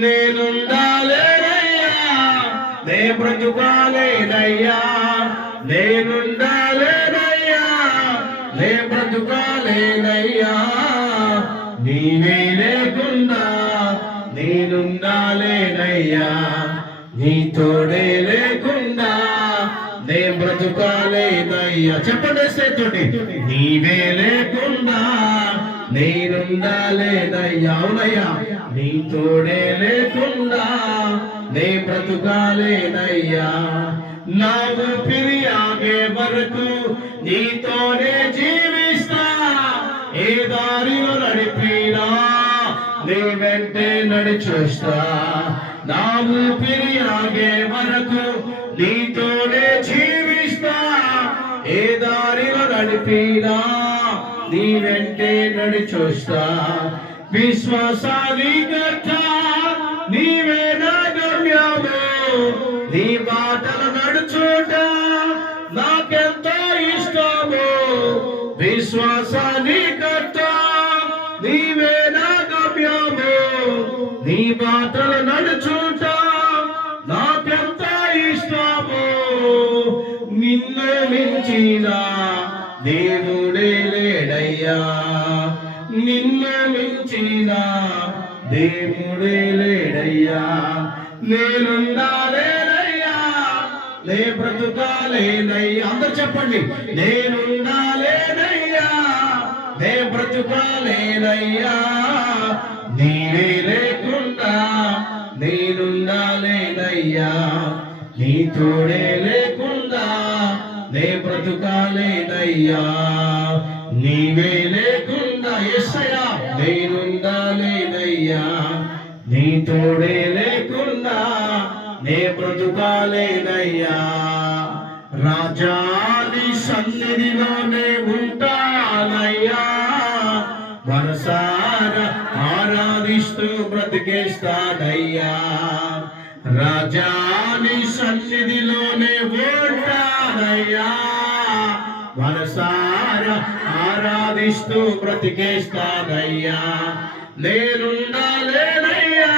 నేనుండాలేనయ్యా. నే బ్రతుకాలేనయ్యా. నేనుండాలేనయ్యా. నే బ్రతుకాలేనయ్యా. నీవే లేకుండా నేనుండాలేనయ్యా. నీ తోడే లేకుండా నే బ్రతుకాలేనయ్యా. చెప్పండి సేతుడి నీవే లేకుండా నేనుండాలేనయ్యా అవునయ్యా నీ తోడే లేకుండా నే బ్రతుకాలేనయ్యా నా ఊపిరి ఆగే వరకు నీతోనే జీవిస్తా. ఏ దారిలో నడిపినా నీ వెంటే నడిచొస్తా. నా ఊపిరి ఆగే వరకు నీతోనే నడిచొస్తా. విశ్వాసాది కర్త నీవే నా గమ్యము నీ మాటలు నడుచుట నాకెంత ఇష్టము. విశ్వాసాది కర్త నీవే నా గమ్యము నీ మాటలు నడుచుట నాకెంత ఇష్టము. నిన్ను మించినా దేవుడే లేడయ్యా నిన్ను మించిన దేవుడే లేడయ్యా. నేనుండాలేనయ్యా నే బ్రతుకాలేనయ్యా. అందరు చెప్పండి నేనుండాలేనయ్యా నే బ్రతుకాలేనయ్యా. నీవే లేకుండా నేనుండాలేనయ్యా. నీ తోడే లేకుండా నే బ్రతుకాలేనయ్యా నీవే లేకుండా ఎస్సయ్యా నేనుండాలేనయ్యా నీ తోడే లేకుండా నే బ్రతుకాలేనయ్యా రాజాని సన్నిధిలోనే ఉంటానయ్యా. మనసార ఆరాధిస్తూ బ్రతికేస్తానయ్యా. రాజాని సన్నిధిలోనే ఉంటానయ్యా మనసార ఆరాధిస్తూ బ్రతికేస్తానయ్యా. నేనుండాలేనయ్యా.